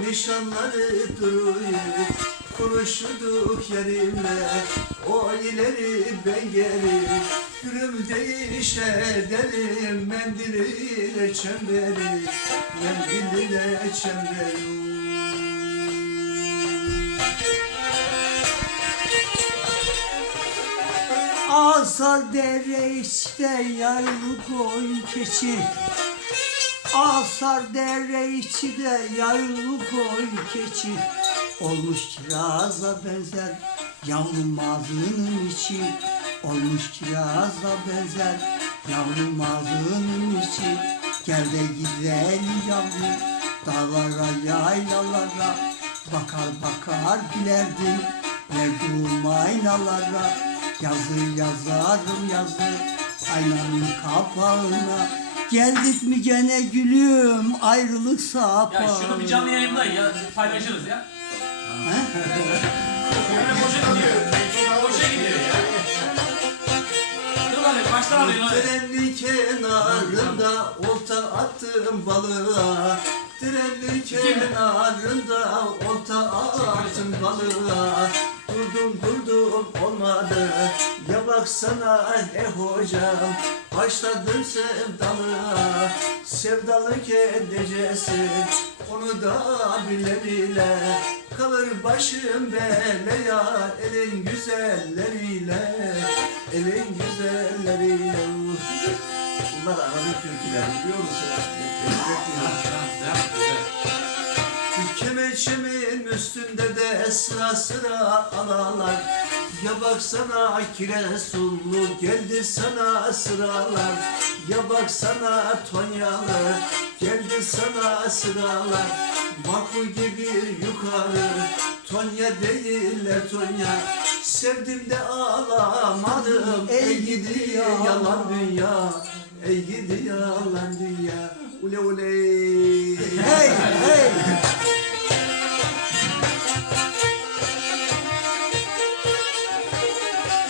Nişanları duruyor Konuşurduk yerimle O ileri ben geri Gülüm değişe derim. Mendiliyle çemberi Mendiliyle çemberi. Asal dere içte yaylı koyun keçi Asar dere içinde yaylı koyun keçi. Olmuş kiraza benzer yavrum mazlının içi. Olmuş kiraza benzer yavrum mazlının içi. Gel de gidelim yavrum dağlara yaylalara. Bakar bakar gülerdin verduğum aynalara. Yazı yazarım yazı aynanın kapağına Geldik mi gene gülüm ayrılık sapa Ya şunu bir canlı yayında ya paylaşırız ya. Böyle boşa gidiyor. Boşa gidiyor ya. Dur hadi baştan alayım hadi. Trenin kenarında olta attım balığa Trenin kenarında olta attım balığa Durdum durdum olmadı. Ya baksana he hocam. Başladım sevdalığa Sevdalık edeceksin Onu da bile bile Kalır başım belaya Elin güzelleriyle Elin güzelleriyle. Bunlar Arap türküler biliyor musun? Kemeçemin üstünde de sıra sıra alalar Ya baksana kiresullu geldi sana sıralar. Ya baksana Tonyalı geldi sana sıralar. Makbul gibi yukarı Tonya değiller Tonya Sevdim de ağlamadım Ey gidi yalan dünya. Ey gidi yalan dünya. Ule ule. Hey hey